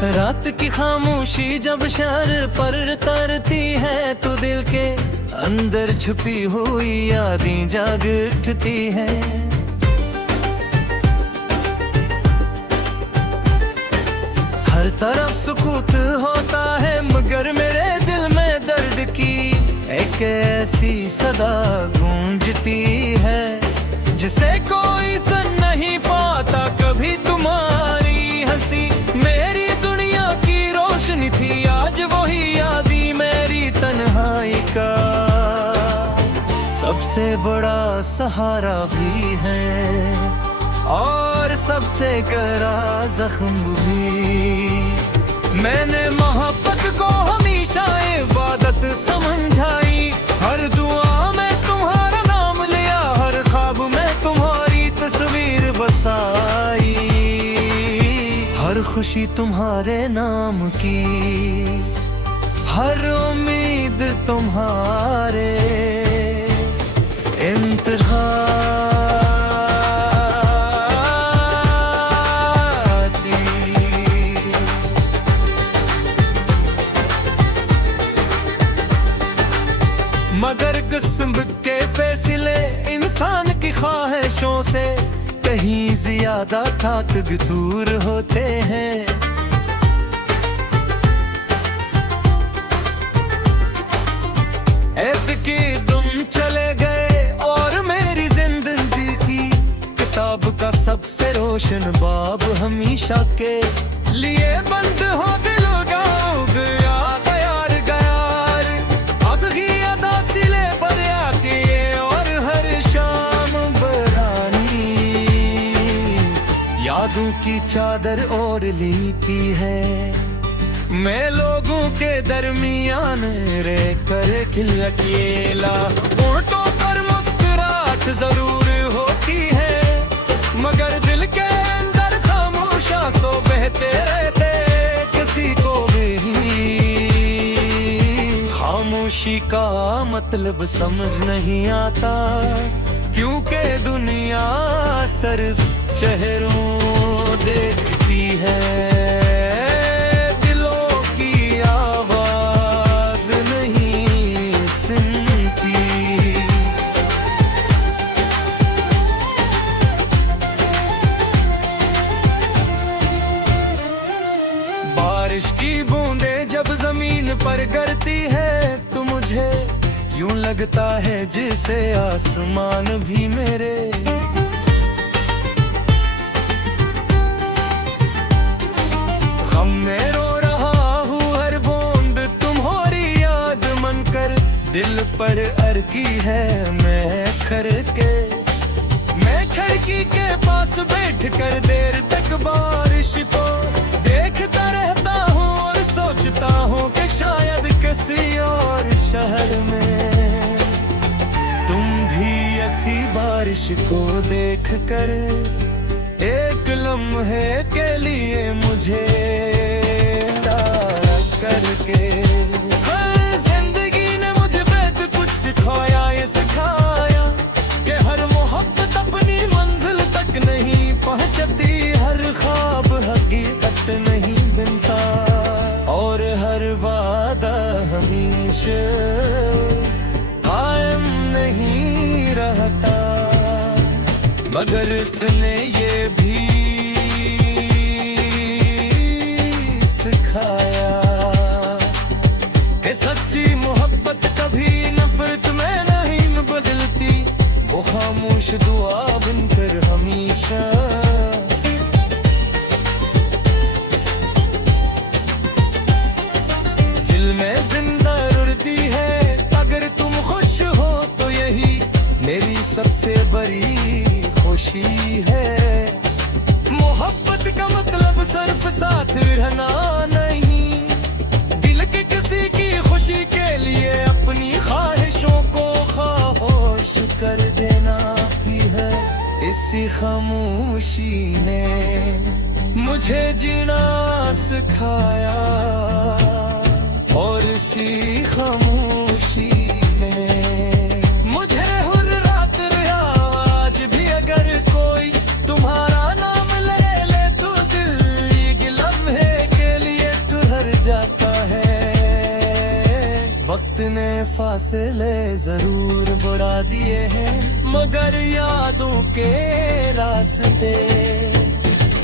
रात की खामोशी जब शहर पर तरती है तो दिल के अंदर छुपी हुई यादें जाग उठती है। हर तरफ सुकूत होता है मगर मेरे दिल में दर्द की एक ऐसी सदा गूंजती है जिसे कोई सुन नहीं पाता। कभी तुम्हारी हंसी मेरी दुनिया की रोशनी थी, आज वही यादी मेरी तन्हाई का सबसे बड़ा सहारा भी है और सबसे गहरा जख्म भी। मैंने मोहब्बत को हमेशा इबादत समझाई, हर दुआ में तुम्हारा नाम लिया, हर ख्वाब में तुम्हारी तस्वीर बसाई, हर खुशी तुम्हारे नाम की, हर उम्मीद तुम्हारे इंतज़ार। मगर किस्म के फैसले इंसान की ख्वाहिशों से कहीं ज्यादा ताकत दूर होते हैं। ऐत की तुम चले गए और मेरी जिंदगी की किताब का सबसे रोशन बाब हमेशा के लिए बंद हो दिल गाओ गया गयार गयार। अदगी अदा सिले पर आके और हर शाम बरानी यादों की चादर ओढ़ लेती है। मैं लोगों के दरमियान रह कर अकेला, होठों पर मुस्कुराहट जरूर होती है मगर दिल के अंदर खामोशा सो बहते रहते किसी को भी खामोशी का मतलब समझ नहीं आता, क्योंकि दुनिया सिर्फ चेहरों देखती है, दिलों की आवाज नहीं सुनती। बारिश की बूंदें जब जमीन पर गिरती है तो मुझे यूं लगता है जैसे आसमान भी मेरे गम में रो रहा हूँ। हर बूंद तुम्हारी याद मनकर दिल पर अरकी है। मैं खिड़की के पास बैठ कर देर तक बारिश को देखता रहता हूँ और सोचता हूँ कि शायद किसी और शहर में तुम भी ऐसी बारिश को देख कर एक लम्हे के लिए मुझे याद करके। हर जिंदगी ने मुझे बेहद कुछ सिखाया, ये सिखाया कि हर मोहब्बत अपनी मंजिल तक नहीं पहुंचती, हर ख्वाब हकीकत नहीं बनता और हर वादा हमेशा कायम नहीं रहता। मगर इसने ये भी सिखाया कि सच्ची मोहब्बत कभी नफरत में नहीं बदलती, वो खामोश दुआ बनकर हमेशा दिल में जिंदा रुलती है। अगर तुम खुश हो तो यही मेरी सबसे बड़ी खुशी है। मोहब्बत का मतलब सिर्फ साथ रहना नहीं, दिल के किसी की खुशी के लिए अपनी ख्वाहिशों को खामोश कर देना ही है। इसी खामोशी ने मुझे जीना सिखाया और इसी खामोशी ने मुझे हर रात रहा। आज भी अगर कोई तुम्हारा नाम ले ले तो दिल एक लम्हे के लिए फासले जरूर बढ़ा दिए हैं, मगर यादों के रास्ते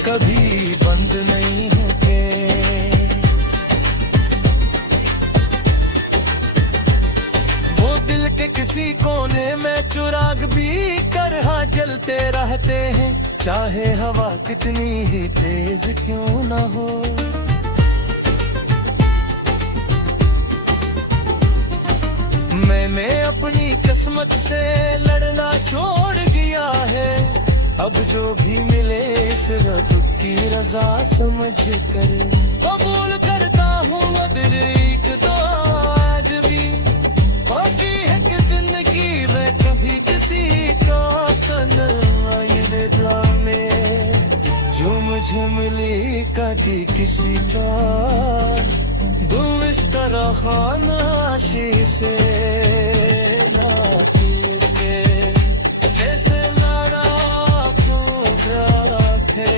कभी बंद नहीं होते। वो दिल के किसी कोने में चिराग भी करहा जलते रहते हैं, चाहे हवा कितनी ही तेज क्यों ना हो। मैंने अपनी किस्मत से लड़ना छोड़ दिया है, अब जो भी मिले इस रब की रजा समझ कर कबूल करता हूँ। मदरीक तो आज भी बाकी है कि जिंदगी में कभी किसी का तन्हाई में झूम झुमली कभी किसी का दिल इस तरह खानाशी से ना टूट के जैसे लड़ा रखे।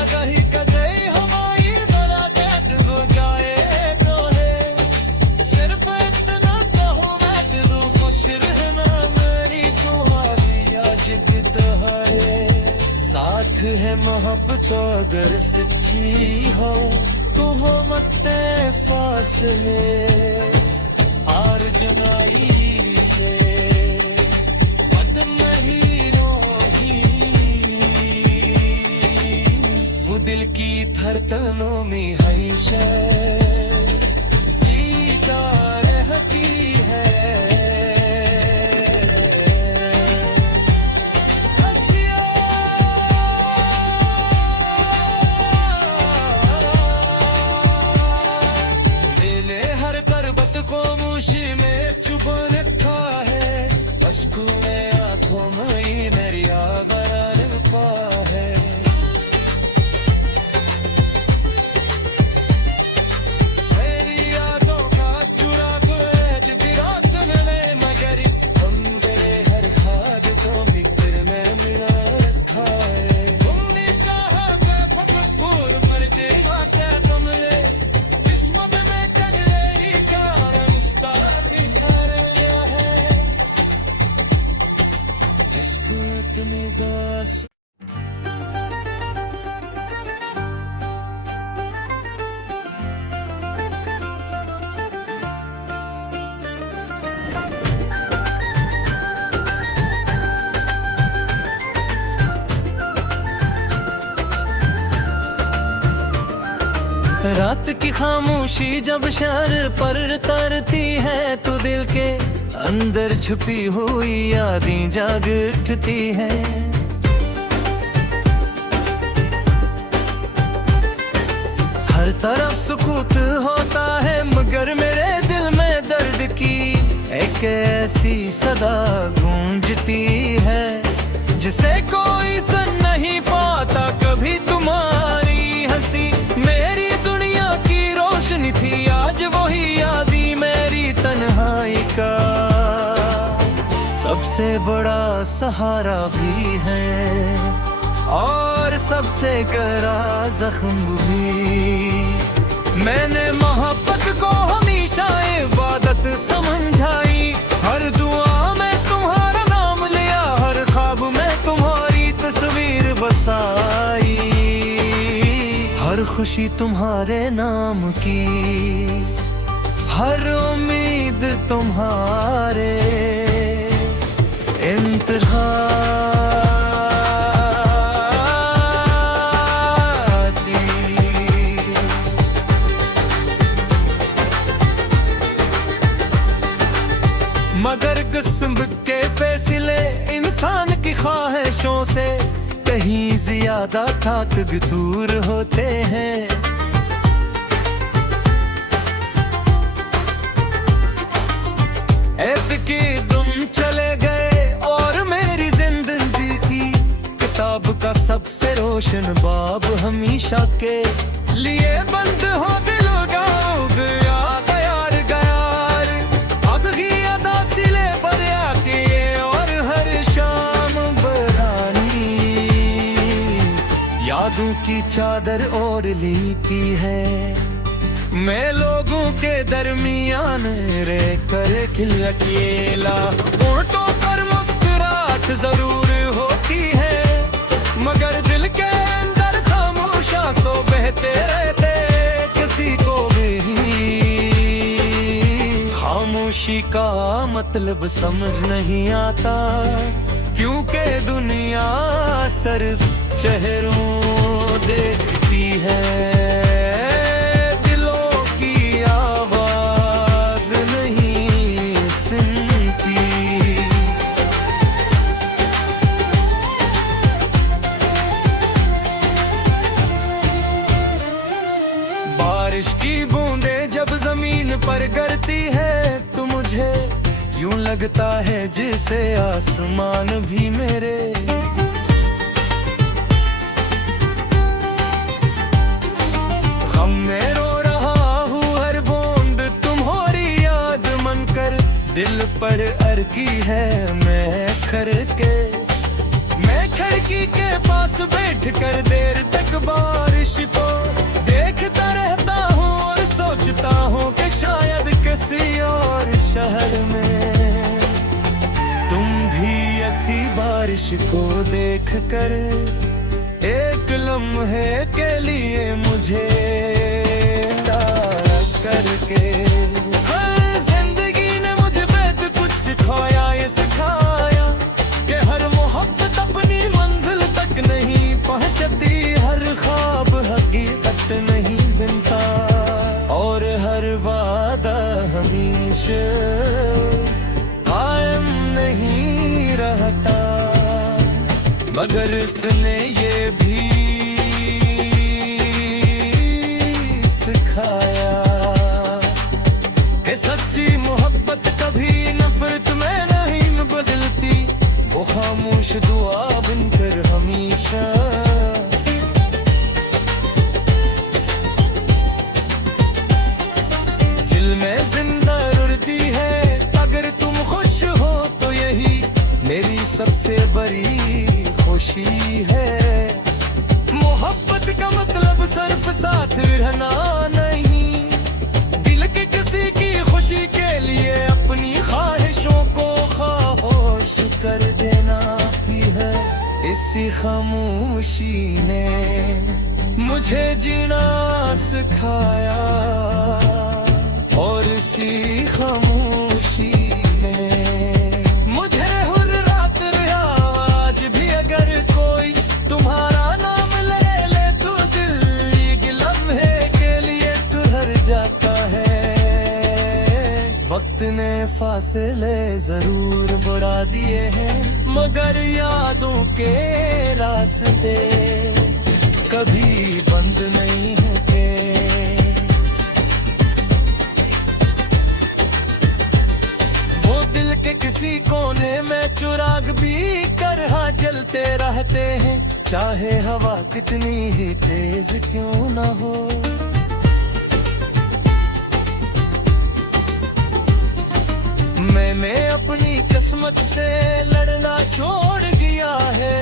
अगही कदई हमारी गला कैद हो जाए तो है, सिर्फ इतना कहूँ मैं दिल खुश रहना मेरी तुम्हारी आज जिद है। साथ है मोहब्बत अगर सच्ची हो तो हो मत फासले आर जनाई से वतन नहीं रोही। वो दिल की धड़कनों में हमेशा जीता रहती है। आँखों में मेरी आवाज़ पा है, मेरी यादों का चुराग जो गिरा सुन ले, मगर हम तेरे हर ख्वाब को मित्र में मिला रखा है। तुमने चाहा बेवकूफ पर जेबा से तुमने किस्मत में कर मेरी कार मुस्ताद दिखा रहा है जिसको अपनी दास। रात की खामोशी जब शहर पर तरती है तो दिल के अंदर छुपी हुई यादें जाग उठती हैं। हर तरफ सुकूत होता है मगर मेरे दिल में दर्द की एक ऐसी सदा गूंजती है जिसे कोई सुन नहीं पाता कभी। तुम्हारी हंसी मेरी दुनिया की रोशनी थी, आज वही यादी मेरी तन्हाई का सबसे बड़ा सहारा भी है और सबसे गहरा जख्म भी। मैंने मोहब्बत को हमेशा इबादत समझाई, हर दुआ में तुम्हारा नाम लिया, हर ख्वाब में तुम्हारी तस्वीर बसाई, हर खुशी तुम्हारे नाम की, हर उम्मीद तुम्हारे मगर किस्मत के फैसले इंसान की ख्वाहिशों से कहीं ज्यादा ताकत दूर होते हैं। कि तुम चले गए और मेरी जिंदगी की किताब का सबसे रोशन बाब हमेशा के लिए बंद हो दिल गाओ गया गयार गयार अदगी अदा सिले पर आके और हर शाम बरानी यादों की चादर ओढ़ लेती है मैं लोगों के दरमियान रह कर खिल अकेला। होठों पर मुस्कुराहट जरूर होती है, मगर दिल के अंदर खामोशा सो बहते रहते किसी को भी खामोशी का मतलब समझ नहीं आता, क्योंकि दुनिया सिर्फ चेहरों देखती है, दिलों की आवाज नहीं सुनती। बारिश की बूंदें जब जमीन पर गिरती है तो मुझे यूं लगता है जैसे आसमान भी मेरे गम में रो रहा हूँ, हर बूंद तुम्हारी याद मनकर दिल पर अरकी है। मैं खिड़की के पास बैठकर देर तक बारिश को देखता रहता हूँ और सोचता हूँ कि शायद किसी और शहर में तुम भी ऐसी बारिश को देखकर एक लम्हे के लिए मुझे याद करके। हर जिंदगी ने मुझे बेहद कुछ सिखाया, ये सिखाया कि हर मोहब्बत अपनी मंजिल तक नहीं पहुंचती, हर ख्वाब हकीकत नहीं बनता और हर वादा हमेशा कायम नहीं रहता। मगर इसने ये भी सिखाया कि सच्ची मोहब्बत कभी नफरत में नहीं बदलती, वो खामोश दुआ बनकर हमेशा दिल में जिंदा रुलती है। अगर तुम खुश हो तो यही मेरी सबसे बड़ी खुशी है। मोहब्बत का मतलब सिर्फ साथ रहना नहीं, दिल के किसी की खुशी के लिए अपनी ख्वाहिशों को खामोश कर देना ही है। इसी खामोशी ने मुझे जीना सिखाया और इसी खामोशी ने मुझे हुर रात रहा। आज भी अगर कोई तुम्हारा नाम ले तो दिल एक लम्हे के लिए ठहर जाता है। वक्त ने फासले जरूर बढ़ा दिए हैं, मगर यादों के रास्ते कभी बंद नहीं होते। वो दिल के किसी कोने में चिराग भी करहा जलते रहते हैं, चाहे हवा कितनी ही तेज क्यों ना हो। मैंने अपनी किस्मत से लड़ना छोड़ दिया है,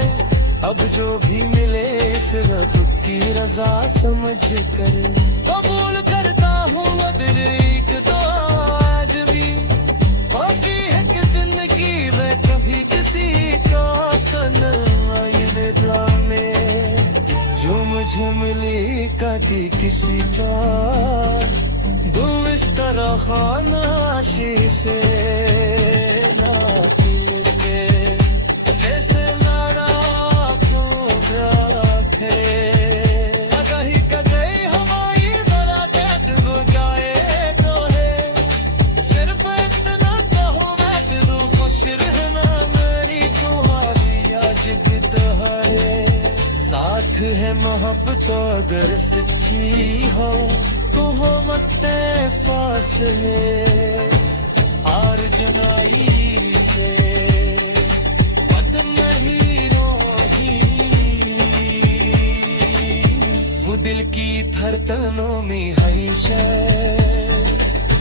अब जो भी मिले इस रब की रजा समझ कर कबूल करता हूँ। मदरीक तो आज भी बाकी है कि जिंदगी में कभी किसी का तन्हाई में जो मुझे मिली कभी किसी का तुम इस तरह खानाशी से नाती के जैसे लड़ा क्यों रखे। अगही कदई हमारी गला कैद हो जाए तो है, सिर्फ इतना कहो मैं दिल खुश रहना मेरी तुम्हारी आज जिद है। साथ है मोहब्बत अगर सच्ची हो तो हो मत फासले आर जनाई से वतन नहीं रोही। वो दिल की धड़कनों में हमेशा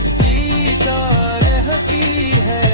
सीता रहती है।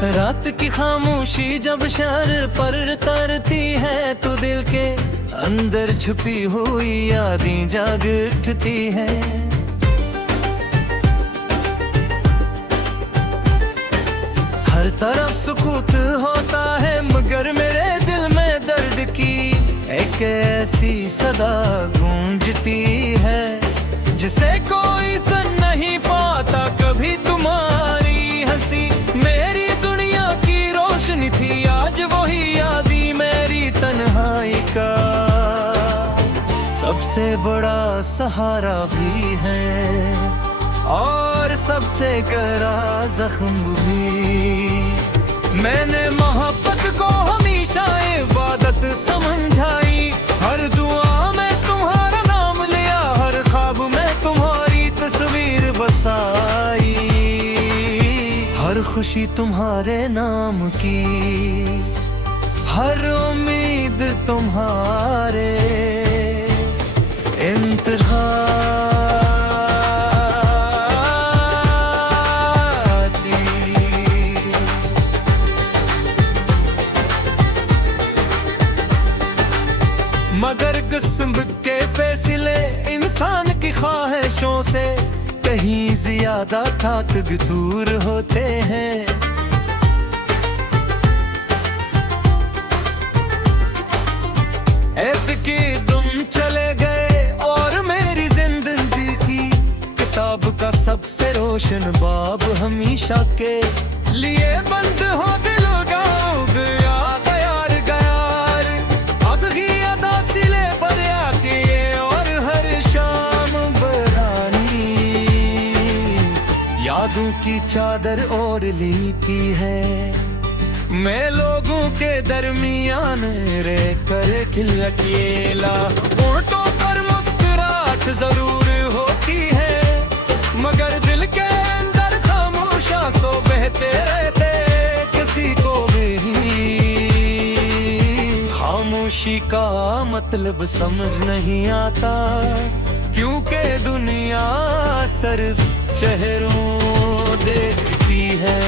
रात की खामोशी जब शहर पर तरती है तो दिल के अंदर छुपी हुई यादें जाग उठती है। हर तरफ सुकूत होता है मगर मेरे दिल में दर्द की एक ऐसी सदा गूंजती है जिसे कोई सुन नहीं पाता कभी। तुम्हारी हंसी मेरी दुनिया की रोशनी थी, आज वही यादी मेरी तन्हाई का सबसे बड़ा सहारा भी है और सबसे गहरा जख्म भी। मैंने मोहब्बत को हमेशा इबादत समझाई, हर दुआ में तुम्हारा नाम लिया, हर ख्वाब में तुम्हारी तस्वीर बसाई, हर खुशी तुम्हारे नाम की, हर उम्मीद तुम्हारे मगर किस्म के फैसले इंसान की ख्वाहिशों से कहीं ज्यादा ताकत दूर होते हैं। ऐतकी तुम चले गए और मेरी जिंदगी की किताब का सबसे रोशन बाब हमेशा के लिए बंद हो दिल गाओ गया गयार गयार अदगी अदा सिले पर आके और हर शाम बरानी यादों की चादर ओढ़ लेती है। मैं लोगों के दरमियान रह कर खिल अकेला, होठों पर मुस्कुराहट जरूर होती है मगर दिल के अंदर खामोशा सो बहते रहते किसी को भी खामोशी का मतलब समझ नहीं आता, क्योंकि दुनिया सिर्फ चेहरों देखती है,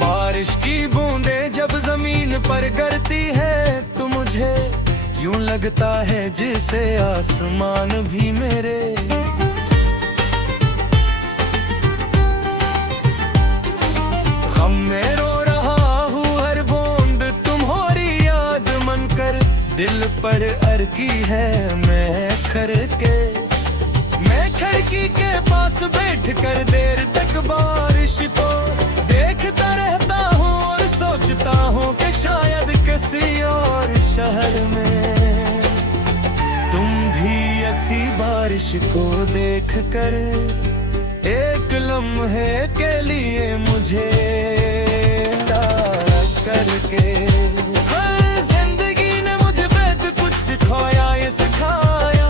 बारिश की बूंदें जब जमीन पर गिरती है तो मुझे यूं लगता है जैसे आसमान भी मेरे गम में रो रहा हूँ, हर बूंद तुम्हारी याद मनकर दिल पर अरकी है। मैं खिड़की के पास बैठ कर देर तक बारिश को देखता रहता हूँ और सोचता हूँ कि शायद किसी और शहर में तुम भी ऐसी बारिश को देख कर एक लम्हे के लिए मुझे याद करके। हर जिंदगी ने मुझे बेहद कुछ सिखाया, ये सिखाया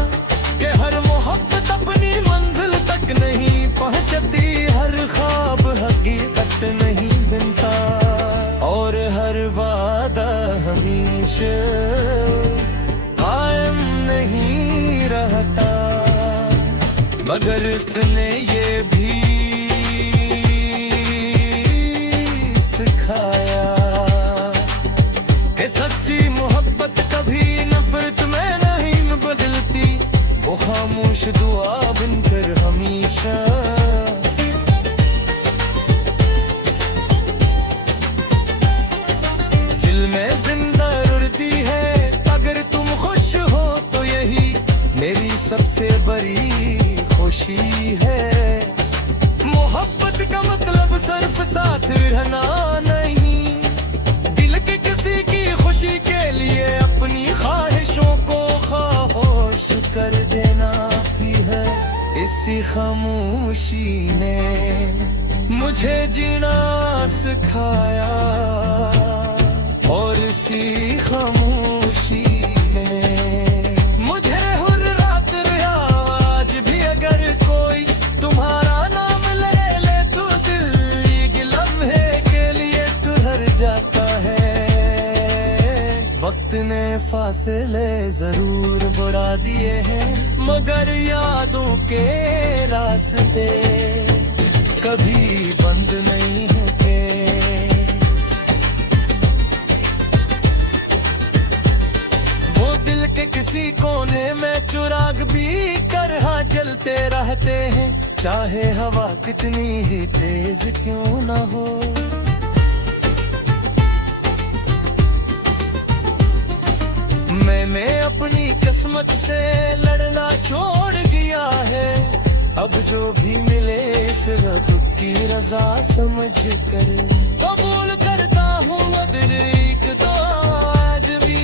कि हर मोहब्बत अपनी मंजिल तक नहीं पहुंचती, हर ख्वाब हकीकत नहीं बनता और हर वादा हमेशा कायम नहीं रहता। मगर इसने ये भी सिखाया कि सच्ची मोहब्बत कभी नफरत में नहीं बदलती, वो खामोश दुआ बनकर हमेशा दिल में जिंदा रुलती है। अगर तुम खुश हो तो यही मेरी सबसे बड़ी खुशी है। मोहब्बत का मतलब सिर्फ साथ रहना नहीं, दिल के किसी की खुशी के लिए अपनी ख्वाहिशों को खामोश कर देना भी है। इसी खामोशी ने मुझे जीना सिखाया और इसी खामोशी ने मुझे हर रात रिया। आज भी अगर कोई तुम्हारा नाम ले ले तो दिल एक लम्हे के लिए फासले जरूर बढ़ा दिए हैं, मगर यादों के रास्ते कभी बंद नहीं होते। वो दिल के किसी कोने में चिराग भी करहा जलते रहते हैं, चाहे हवा कितनी ही तेज क्यों ना हो। मैंने अपनी किस्मत से लड़ना छोड़ दिया है, अब जो भी मिले इस रब की रजा समझ कर कबूल करता हूँ। मदरीक तो आज भी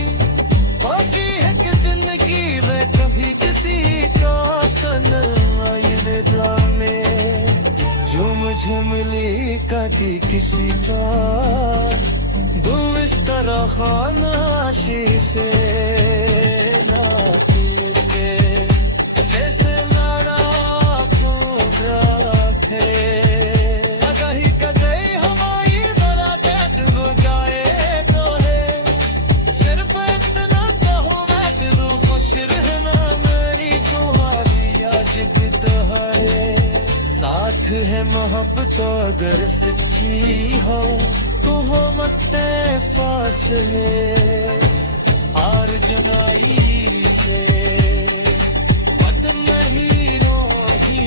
बाकी है कि जिंदगी में कभी किसी का तन्हाई में जो मुझे मिली कभी किसी का तुम इस तरह खानाशी से ना टूटे, जैसे लड़ा कोबरा थे। कहीं कहीं हमारी मुलाकात हो जाए तो है, सिर्फ इतना कहूँ मैं दिल खुश रहना, मेरी तुम्हारी आज भी तो है। साथ है मोहब्बत अगर सच्ची हो तो हो मत फासले आर जनाई से वतन नहीं रोही।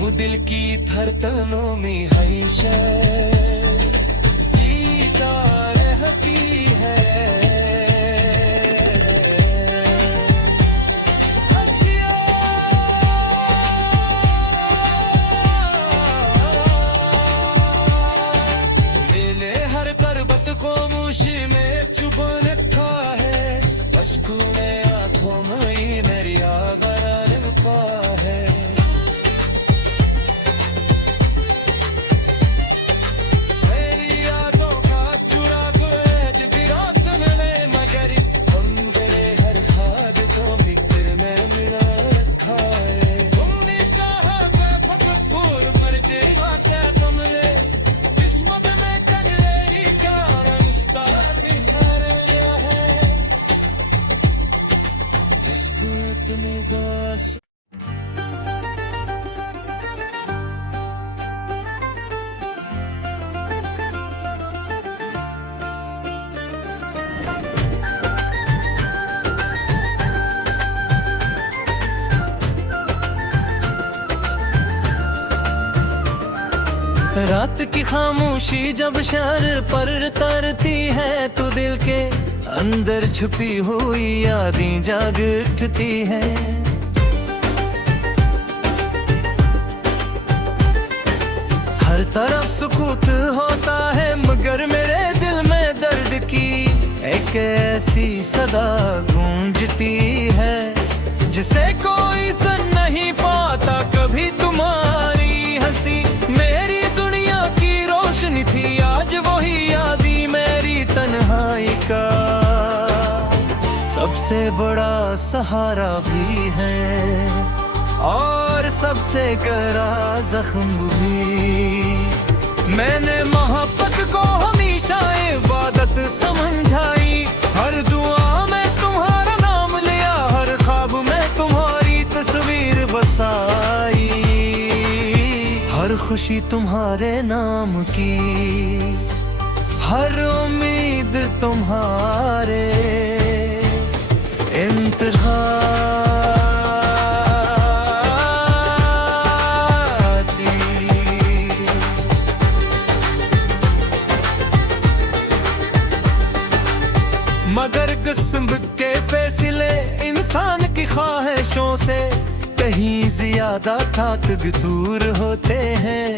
वो दिल की धड़कनों में हमेशा सीता रहती है। आँखों में मेरी आगरा लिपा है, मेरी यादों का चुराग गिरा सुन ले, मगर हम तेरे हर खाद को मित्र में मिला रखा है। तुमने चाहा बेफकूर पर जेवा से कमले, किस्मत में कर मेरी क्या रिश्ता बिखर गया है, जिसको अपने दास। रात की खामोशी जब शहर पर तरती है, तो दिल के अंदर छुपी हुई यादें जाग उठती हैं। हर तरफ सुकूत होता है, मगर मेरे दिल में दर्द की एक ऐसी सदा गूंजती है, जिसे कोई सुन नहीं पाता कभी। तुम्हारी हंसी मेरी दुनिया की रोशनी थी, आज वही यादी मेरी तन्हाई का सबसे बड़ा सहारा भी है, और सबसे गहरा जख्म भी। मैंने मोहब्बत को हमेशा इबादत समझाई, हर दुआ में तुम्हारा नाम लिया, हर ख्वाब में तुम्हारी तस्वीर बसाई, हर खुशी तुम्हारे नाम की, हर उम्मीद तुम्हारे इंतहा। मगर किस्मत के फैसले इंसान की ख्वाहिशों से कहीं ज्यादा ताकत दूर होते हैं।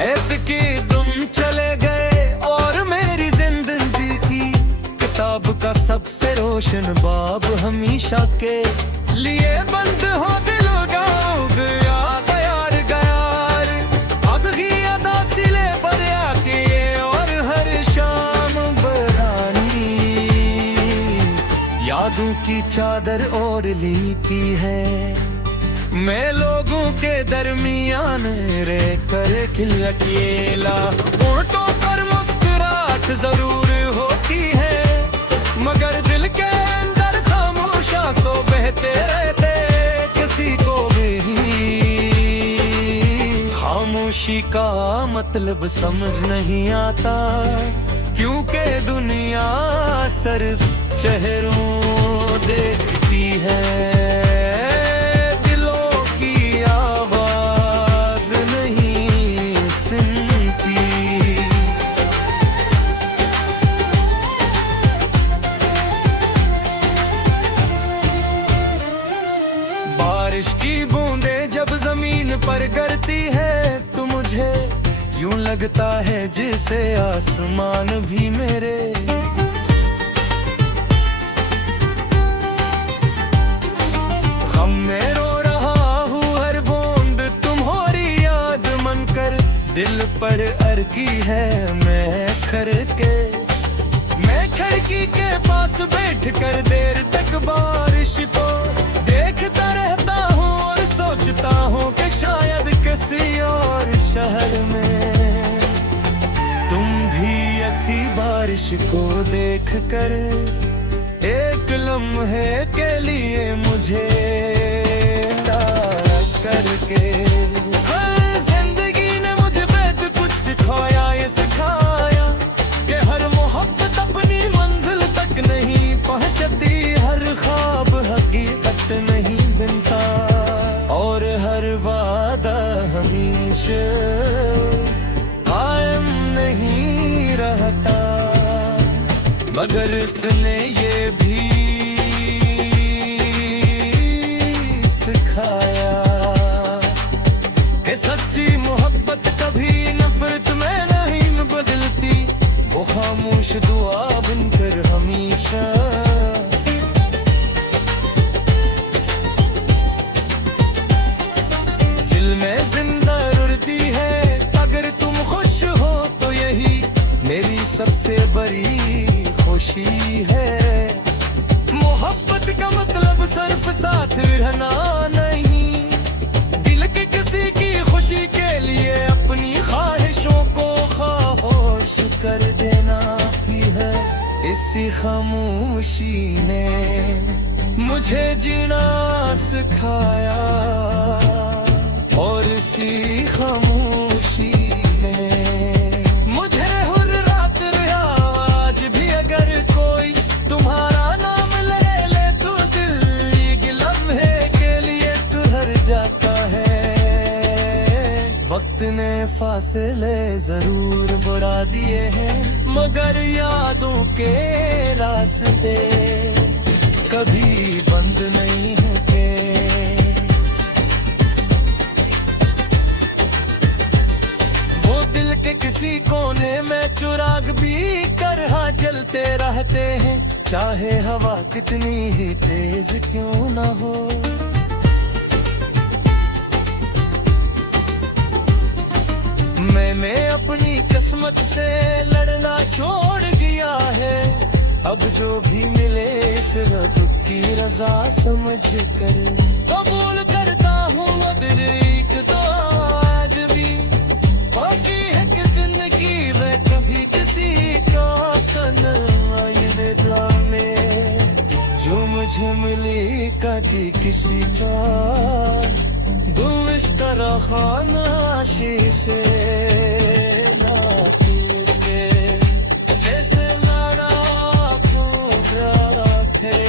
ऐतकी तुम चले गए और मेरी जिंदगी की किताब का सबसे रोशन बाब हमेशा के लिए बंद हो दिल गाओ गया गयार गयार। अदगी अदा सिले पर आके और हर शाम बरानी यादों की चादर और लीपी है, मैं लोगों के दरमियान रह कर खिल अकेला। होठों पर मुस्कुराहट जरूर होती है, मगर दिल के अंदर खामोशा सो बहते रहते किसी को भी खामोशी का मतलब समझ नहीं आता, क्योंकि दुनिया सिर्फ चेहरों देखती है, दिलों की आवाज नहीं सुनती। बारिश की बूंदें जब जमीन पर गिरती है तो मुझे यूं लगता है जैसे आसमान भी मेरे गम में रो रहा हूँ, हर बूंद तुम्हारी याद मनकर दिल पर अरकी है मैं करके। मैं खिड़की के पास बैठकर देर तक बारिश को देखता रहता हूँ और सोचता हूँ कि शायद किसी और शहर में तुम भी ऐसी बारिश को देखकर एक लम्हे के लिए मुझे याद करके। हर जिंदगी ने मुझे बेहद कुछ सिखाया, ये सिखाया कि हर मोहब्बत अपनी मंजिल तक नहीं पहुंचती, हर ख्वाब हकीकत नहीं बनता और हर वादा हमेशा कायम नहीं रहता। मगर इसने ये भी सिखाया कि सच्ची मोहब्बत कभी नफरत में नहीं बदलती, वो खामोश दुआ बनकर हमेशा दिल में जिंदा रुलती है। अगर तुम खुश हो तो यही मेरी सबसे बड़ी खुशी है। मोहब्बत का मतलब सिर्फ साथ रहना नहीं, दिल के किसी की खुशी के लिए अपनी ख्वाहिशों को खामोश कर देना ही है। इसी खामोशी ने मुझे जीना सिखाया और इसी खामोशी ने मुझे हर रात रहा। आज भी अगर कोई तुम्हारा नाम ले तो दिल एक लम्हे के लिए ठहर जाता है। वक्त ने फासले जरूर बढ़ा दिए हैं, मगर यादों के रास्ते कभी बंद नहीं होते। वो दिल के किसी कोने में चिराग भी करहा जलते रहते हैं, चाहे हवा कितनी ही तेज क्यों ना हो। मैंने अपनी किस्मत से लड़ना छोड़ दिया है, अब जो भी मिले इस रब की रजा समझ कर कबूल करता हूँ। अदरीक तो आज भी बाकी है कि जिंदगी में कभी किसी का तन्हाई में जो मुझे मिली कभी किसी का तुम इस तरह खामोशी से ना टूटे, जैसे लड़ा थे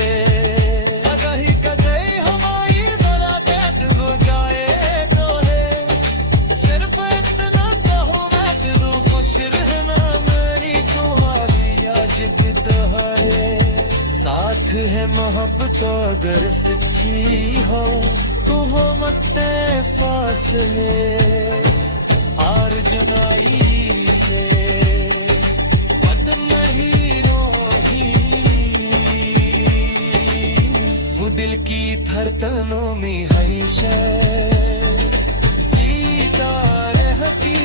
अगर ही कदे हमारी बड़ा कैद हो जाए तो है। सिर्फ इतना कहो मैं दिलों खुश रहना, मेरी तुम्हारी आज भी तो है। साथ है मोहब्बत अगर सच्ची हो तो हो मत फासले आर जनाई से वतन नहीं रोही। वो दिल की धड़कनों में हमेशा जीता रहती